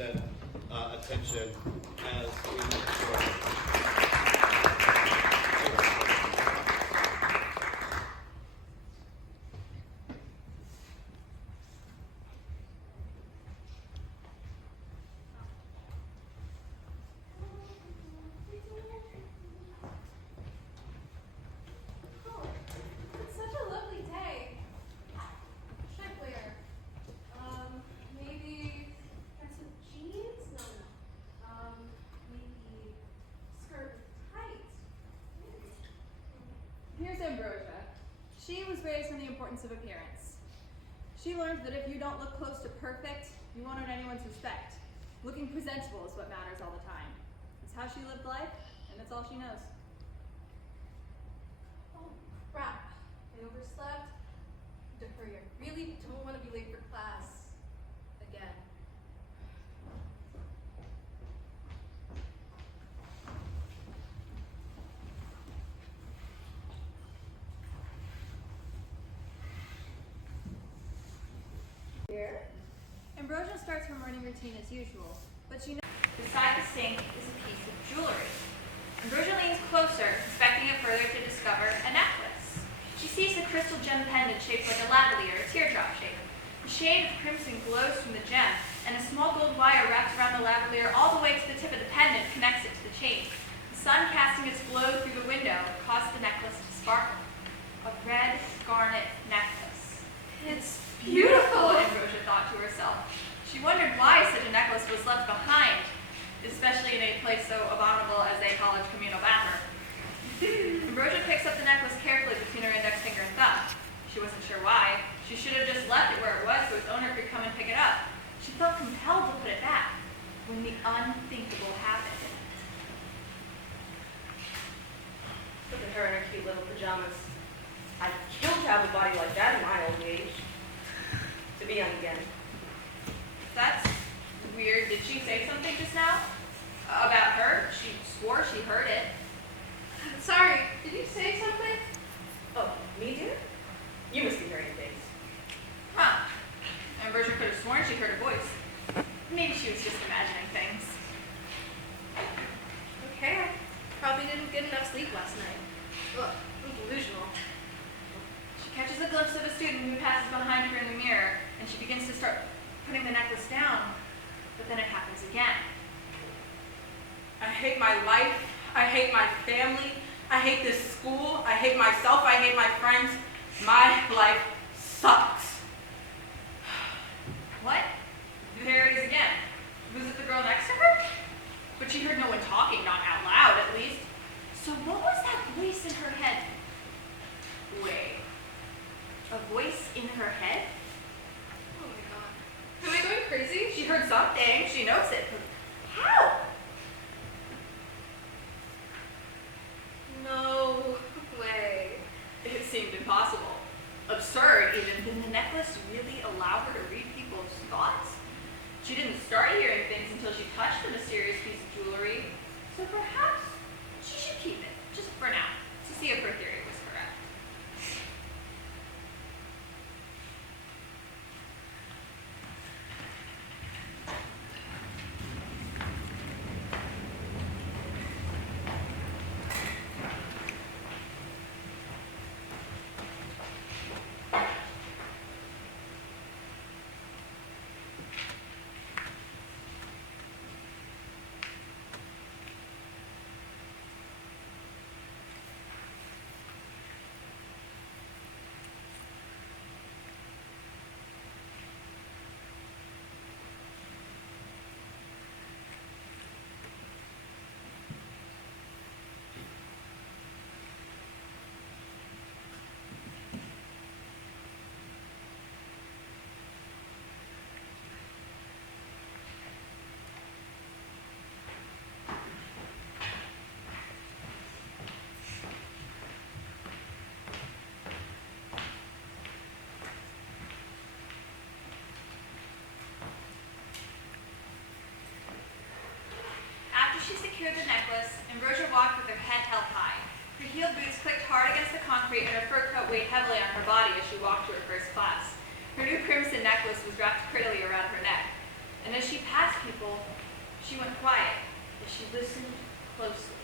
100% attention as we move forward. Ambrosia. She was raised on the importance of appearance. She learned that if you don't look close to perfect, you won't earn anyone's respect. Looking presentable is what matters all the time. It's how she lived life, and it's all she knows. Oh, crap. I overslept. I have to hurry. I really don't want to be late for class. Again. Here. Ambrosia starts her morning routine as usual, but she knows beside the sink is a piece of jewelry. Ambrosia leans closer, inspecting it further to discover a necklace. She sees a crystal gem pendant shaped like a lavalier, a teardrop shape. A shade of crimson glows from the gem, and a small gold wire wrapped around the lavalier all the way to the tip of the pendant connects it to the chain. The sun casting its glow through the window caused the necklace to sparkle. A red garnet necklace. It's beautiful, Ambrosia thought to herself. She wondered why such a necklace was left behind, especially in a place so abominable as a college communal bathroom. Ambrosia picks up the necklace carefully between her index finger and thumb. She wasn't sure why. She should have just left it where it was so its owner could come and pick it up. She felt compelled to put it back when the unthinkable happened. Look at her in her cute little pajamas. I'd kill to have a body like that in my old age. To be young again. That's weird. Did she say something just now? About her? She swore she heard it. Sorry, did you say something? Oh, me, dear? You must be hearing things. Huh. Ambrosia could have sworn she heard a voice. Maybe she was just imagining things. Okay, I probably didn't get enough sleep last night. Ugh, I'm delusional. She catches a glimpse of a student who passes behind her in the mirror, and she begins to start putting the necklace down, but then it happens again. I hate my life. I hate my family. I hate this school. I hate myself. I hate my friends. My life sucks. What? There it is again. Was it the girl next to her? But she heard no one talking, not out loud at least. So what was that voice in her head? Wait. A voice in her head? Oh my god. Am I going crazy? She heard something. She knows it. But how? No way. It seemed impossible. Absurd, even. Did the necklace really allow her to read people's thoughts? She didn't start hearing things until she touched the mysterious piece of jewelry. So perhaps she should keep it, just for now, to see if her theory was correct. She secured the necklace, Ambrosia walked with her head held high. Her heeled boots clicked hard against the concrete and her fur coat weighed heavily on her body as she walked to her first class. Her new crimson necklace was wrapped prettily around her neck. A and as she passed people, she went quiet as she listened closely.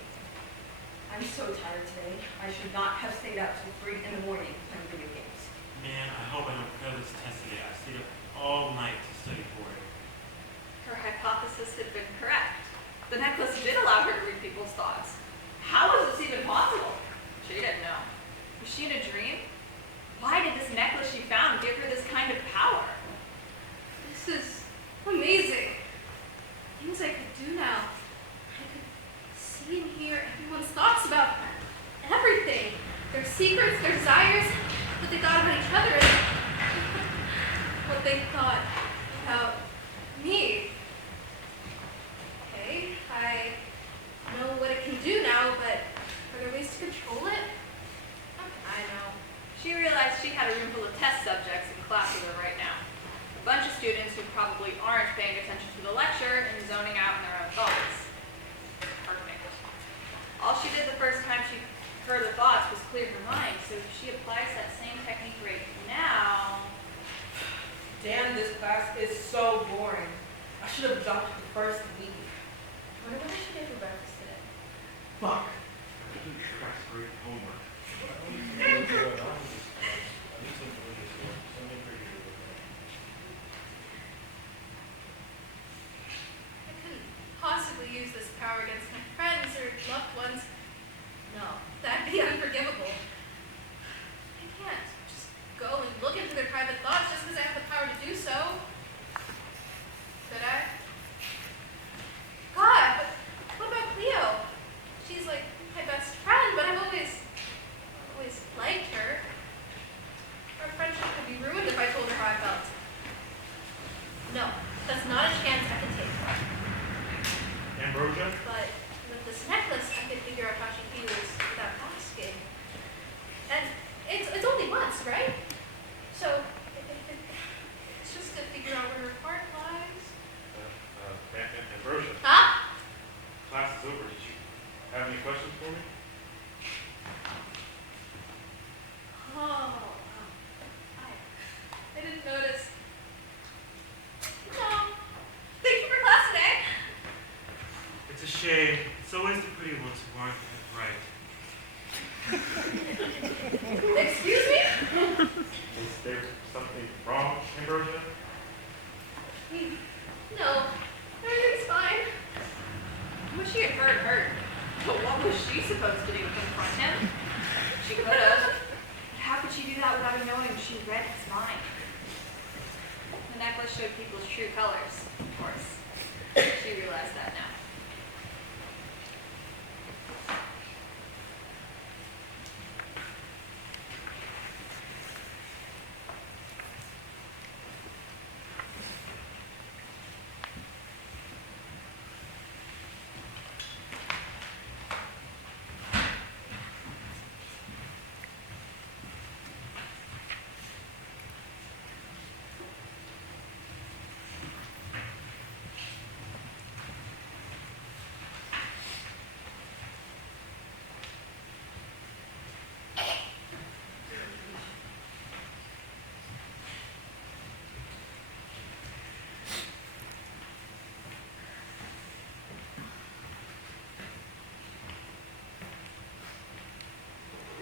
I'm so tired today. I should not have stayed up till 3 in the morning playing video games. Man, I hope I don't fail this test today. I stayed up all night to study for it. Her hypothesis had been correct. The necklace did allow her to read people's thoughts. How was this even possible? She didn't know. Was she in a dream? Why did this necklace she found give her this kind of power? This is amazing. Things I could do now. I could see and hear everyone's thoughts about everything. Their secrets, their desires, what they thought about each other, and what they thought about me. Okay, I know what it can do now, but are there ways to control it? I know. She realized she had a room full of test subjects in class with her right now. A bunch of students who probably aren't paying attention to the lecture and zoning out in their own thoughts. Perfect. All she did the first time she heard the thoughts was clear her mind, so she applies that same technique right now. Damn, this class is so boring. I should have jumped the first week. I wonder what I should get for breakfast today. Fuck! I didn't try great homework. I couldn't possibly use this power against my friends or loved ones. No, that'd be unforgivable. I can't just go and look into their private thoughts just because I have the power to do so. Could I? God, but what about Cleo? She's like my best friend, but I've always liked her. Our friendship would be ruined if I told her how I felt. No, that's not a chance I can take. Ambrosia? But with this necklace, I could figure out how she feels without asking. And it's only once, right? So it's just to figure out where her heart lies. Ambrosia, Huh? class is over. Did you have any questions for me? Oh, I didn't notice. No. Thank you for class today. It's a shame. It's always the pretty ones who aren't right. Excuse me? Is there something wrong, Ambrosia? No. Everything's fine. What she had heard hurt. But what was she supposed to do? Confront him? She could have. But how could she do that without him knowing she read his mind? The necklace showed people's true colors, of course. She realized that now.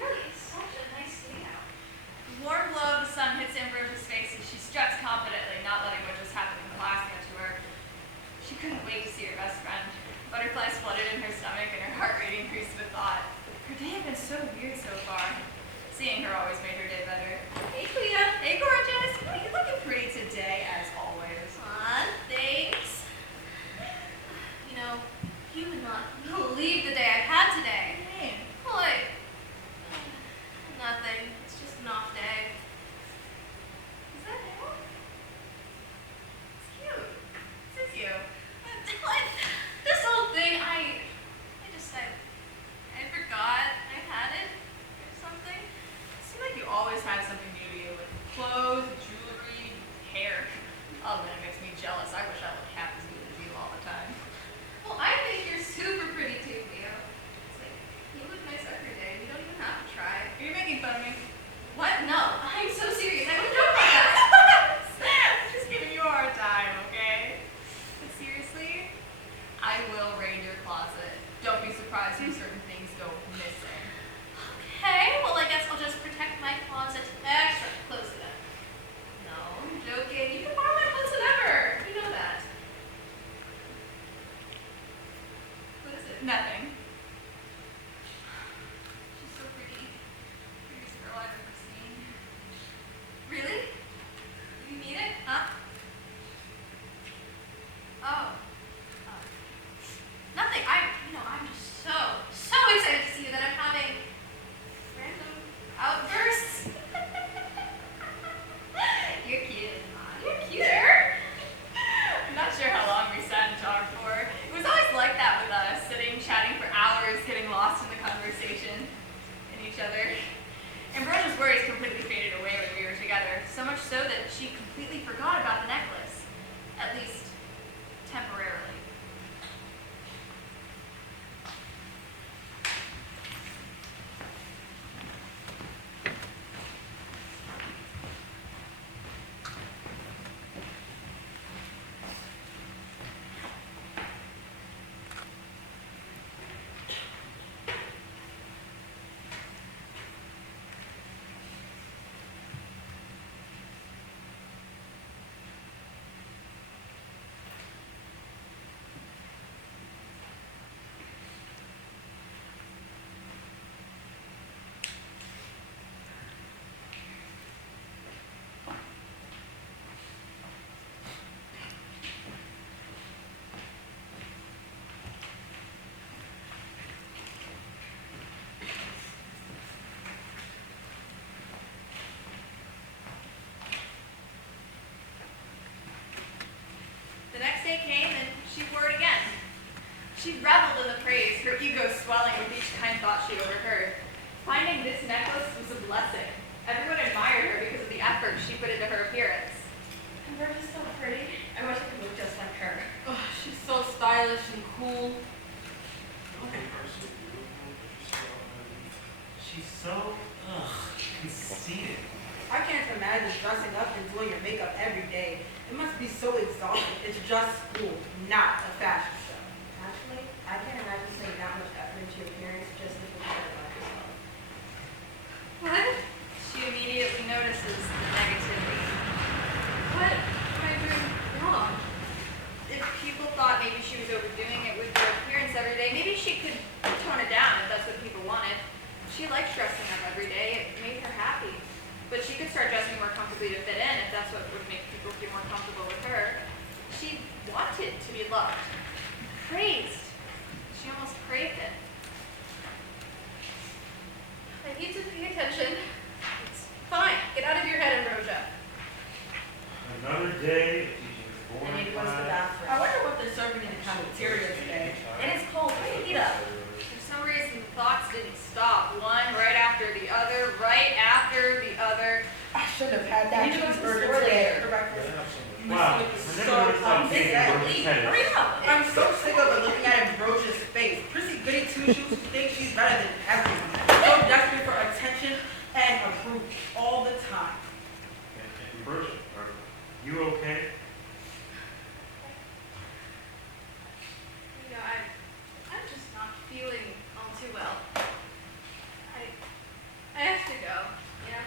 Really, it's such a nice day out. Warm glow of the sun hits Ambrosia's face as she struts confidently, not letting what just happened in class get to her. She couldn't wait to see her best friend. Butterflies flooded in her stomach and her heart rate increased with thought. Her day had been so weird so far. Seeing her always made her day better. Hey, Cleo. Hey, gorgeous! Oh, you're looking pretty today, as always. Aw, thanks. You know, you would not believe the day I've had today. Hey. Well, like, nothing. It's just an off day. Is that new? It's cute. This is you. What? This whole thing, I forgot I had it or something. It seemed like you always had something new to you, with clothes, She reveled in the praise, her ego swelling with each kind thought she overheard. Finding this necklace was a blessing. Everyone admired her because of the effort she put into her appearance. Ambrosia is so pretty. I wish I could look just like her. Oh, she's so stylish and cool. She's so, conceited. I can't imagine dressing up and doing your makeup every day. It must be so exhausting. It's just school, not a fashion show. Actually, I can't imagine putting that much effort into your appearance just to feel better about yourself. What? She immediately notices the negativity. What am I doing wrong? If people thought maybe she was overdoing it with her appearance every day, maybe she could tone it down if that's what people wanted. She likes dressing up every day. It made her happy. But she could start dressing more comfortably to fit in if that's what would make people feel more comfortable with her. She wanted to be loved, praised. She almost craved it. I need to pay attention. It's fine. Get out of your head, Ambrosia. Another day of teaching I boring need to go to the class. bathroom. I wonder what they're serving in the cafeteria today. And it's cold. Hurry, eat up. For some reason, the thoughts didn't stop. One right after the other, right after the other. I shouldn't have had that You need to go to the cheeseburger store today later. for breakfast. Wow, My I stomach is never noticed how so big upset. Ambrosia's head is. Hurry up. I'm so sick of looking at Ambrosia's face. Prissy goody two-shoes who thinks she's better than everyone. So desperate for attention and approval all the time. Ambrosia, are you okay? You know, I'm just not feeling all too well. I have to go, you know?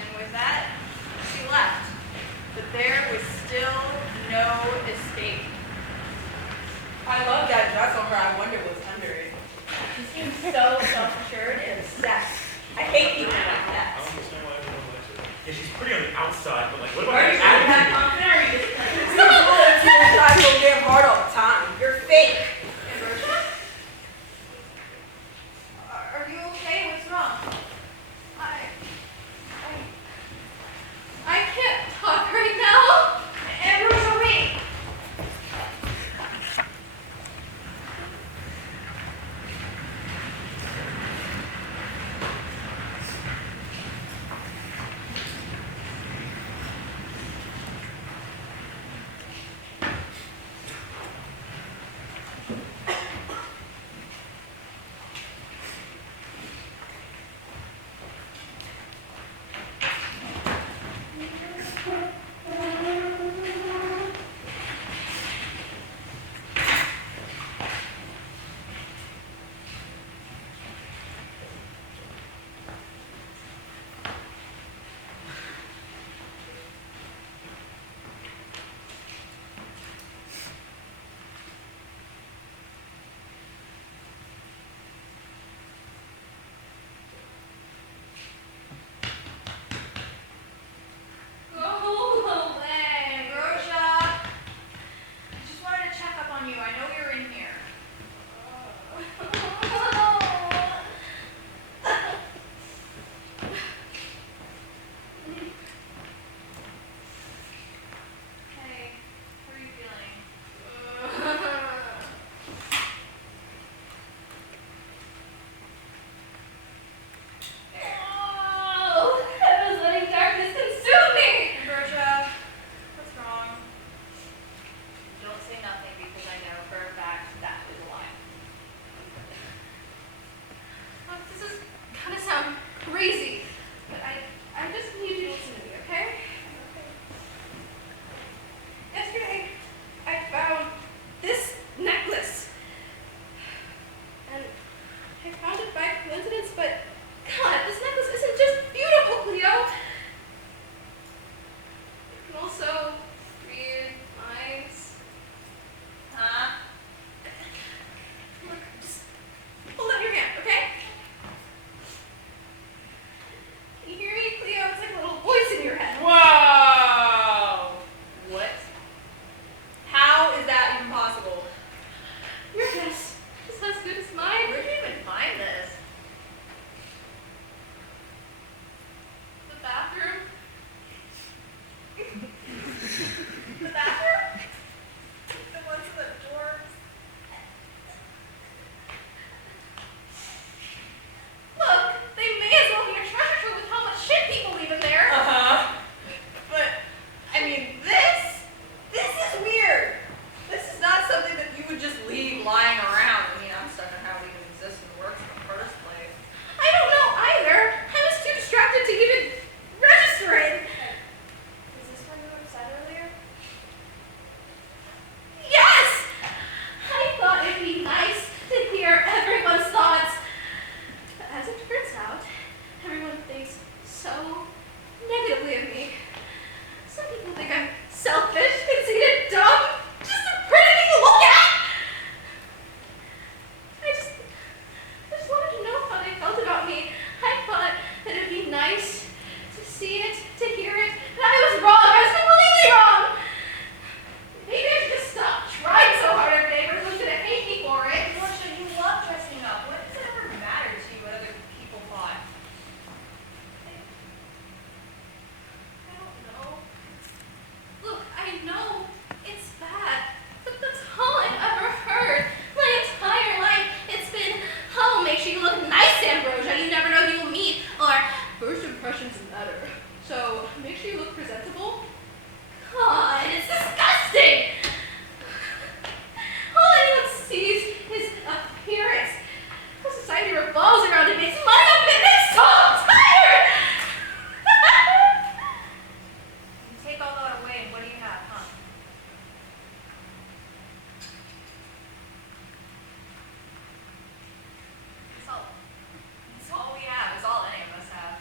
And with that, she left. But there was still no escape. I love that dress on her. I wonder what's under it. She seems so self-assured and obsessed. I hate people like I that. don't understand why everyone likes her. Yeah, she's pretty on the outside, but like, what about Are her you that attitude? confident or are you just You try so damn hard all the time. You're fake. Ambrosia? Are you okay? What's wrong? I can't talk right now. Ambrosia, wait! look presentable? God, it's disgusting! All anyone sees is appearance. How society revolves around it makes money off it. It makes so tired! You take all that away, and what do you have, huh? It's all we have. It's all any of us have.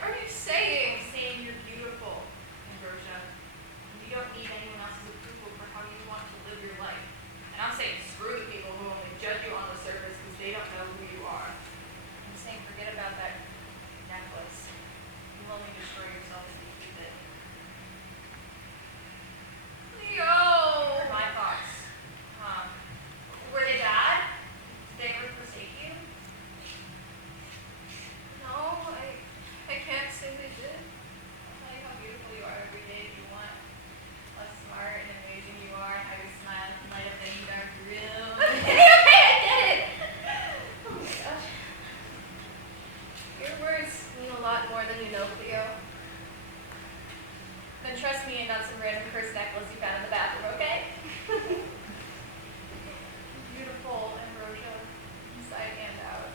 What are you saying? I'm saying you're beautiful, Ambrosia. And you don't need anyone else's approval for how you want to live your life. And I'm saying screw the people who only judge you on the surface because they don't know who you are. I'm saying forget about that necklace. You'll only destroy yourself if you keep it. Leo! My thoughts. Were they bad? Did they ever forsake you? No, I can't say they did. I'll tell you how beautiful you are every day if you want. How smart and amazing you are, and how you smile and light up any dark room. Okay, I get it! Oh my gosh. Your words mean a lot more than you know, Cleo. Then trust me and not some random cursed necklace you found in the bathroom, okay? Beautiful, Ambrosia, inside and out.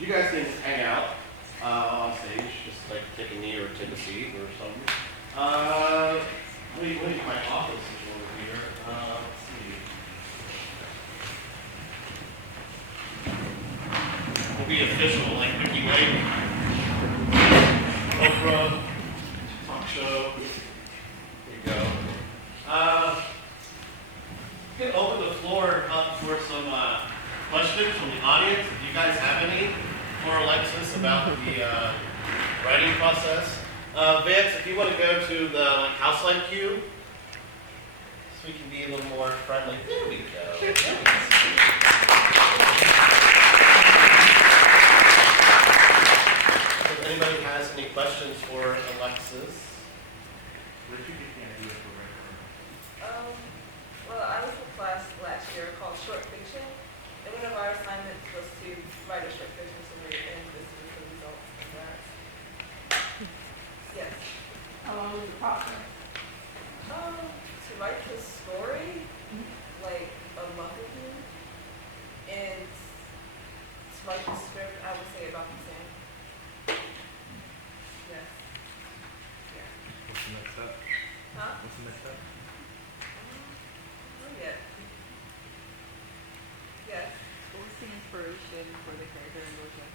You guys can hang out on stage, just like take a knee or take a seat or something. Let me get my office over here. Let's see. We'll be official, like Mickey Lake, Oprah, talk show. There you go. You can open the floor up for some questions from the audience. If you guys have any for Alexis about the writing process. Vance, if you want to go to the house light cue, so we can be a little more friendly. There we go. If anybody has any questions for Alexis? Where did you get the idea for writing? Well, I was in class last year called short fiction, and one of our assignments was to write a short fiction summary, and this was the results of that. Yes. How long was the process? To write the story, like a month or two, and to write the script, I would say about the same. Yes. Yeah. What's the next step? Huh? What's the next step? Not yet. Yes. What was the inspiration for the character Ambrosia?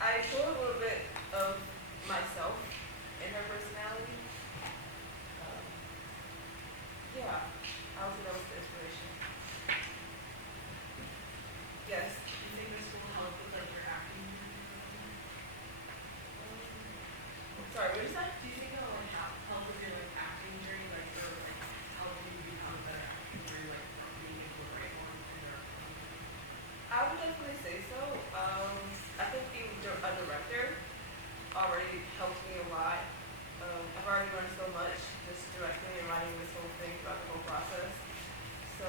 I show a little bit of myself in her personality. Yeah, I would say that was the inspiration. Yes. Do you think this will help with like your acting? Sorry, what did you say? Do you think it will like help with your like acting journey, like or like help you become a better actor, where you're like being able to write more and I would definitely say so. I think being a director already helped me a lot. I've already learned so much just directing and writing this whole thing throughout the whole process. So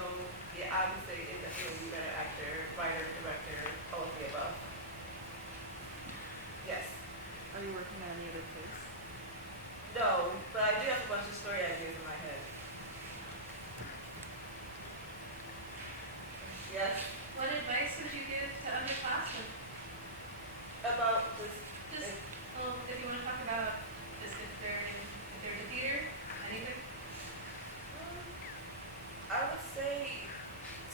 yeah, I would say it definitely be a better actor, writer, director, all of the above. Yes. Are you working on any other plays? No, but I do have a bunch of story ideas in my head. Yes. What advice would you give to underclassmen? About this. Just, if you want to talk about just if they're in theater, anything. I would say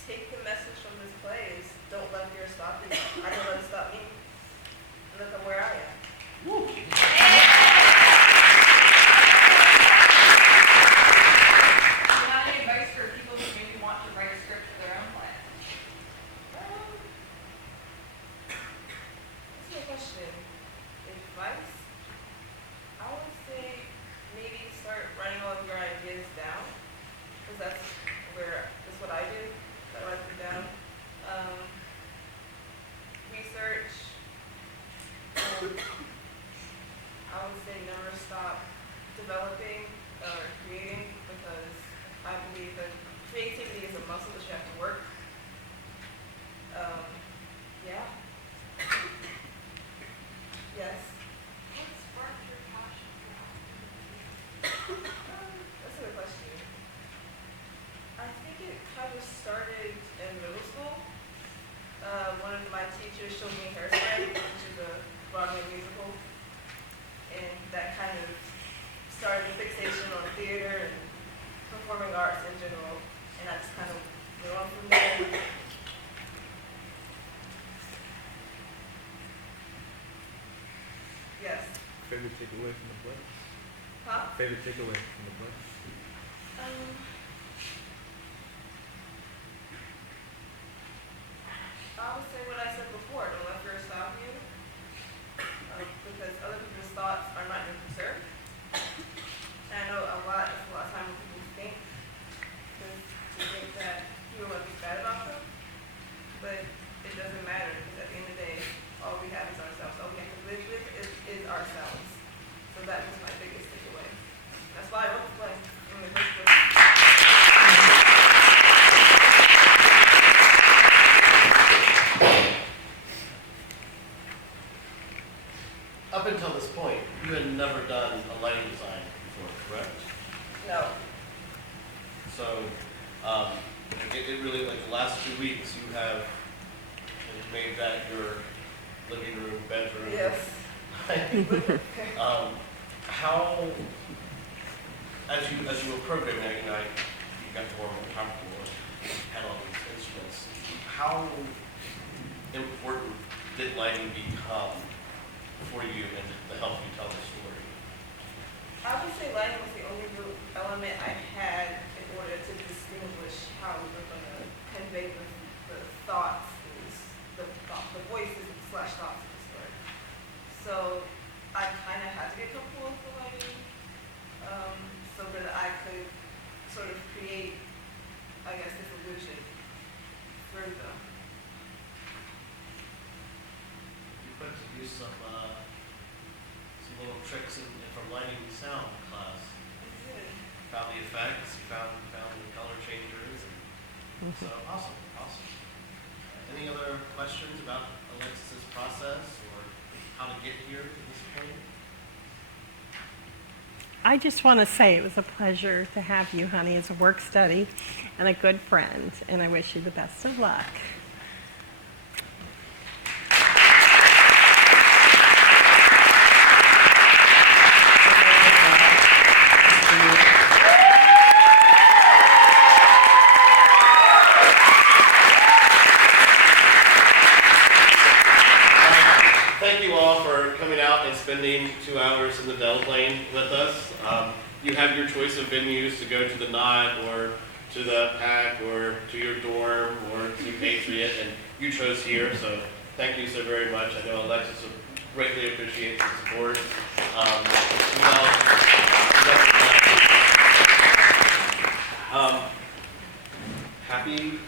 take the message from this play is don't let fear stop you. I don't let it stop me. Look at where I am. Do you have any advice for people who maybe want to write a script for their own play? That's a good question. Advice? I would say maybe start writing all of your ideas down, because that's what I do. I write them down. Research. I would say never stop developing or creating, because I believe that creativity is a muscle that you have to work. Yeah. Yes. What sparked your passion for acting? That's a good question. I think it kind of started in middle school. One of my teachers showed me Hairspray, which is a Broadway musical, and that kind of started a fixation on theater and performing arts in general, and I just kind of went on from there. Yes. Favorite takeaway from the play? Huh? Favorite takeaway from the play? I would say what I said before, don't let fear stop you, because other people's thoughts are not your concern. And I know that's a lot of time when people think, because they think that people might be bad about them, but it doesn't matter, because at the end of the day, all we have is ourselves. All we have to live with is ourselves. So that was my biggest takeaway. That's why I wrote the play. Up until this point, you had never done a lighting design before, correct? No. So, it really, like the last 2 weeks, you have made that your living room, bedroom. Yes. How, as you were programming that night, you got more and more comfortable and had all these instruments. How important did lighting become for you and to help you tell the story? I would say lighting was the only real element I had in order to distinguish how we were going to convey the thoughts, the voices / thoughts of the story. So I kind of had to get comfortable with the lighting so that I could sort of create, I guess, this illusion through them. You put to use some little tricks from lighting and sound class. Found the effects, you found the color changers. And so awesome. Any other questions about Alexis's process or how to get here to this point? I just want to say it was a pleasure to have you, honey, as a work study and a good friend, and I wish you the best of luck. Thank you all for coming out and spending 2 hours in the Dell plane with us. You have your choice of venues to go to the Nod or to the PAC or to your dorm or to Patriot, and you chose here, so thank you so very much. I know Alexis will greatly appreciate the support. Happy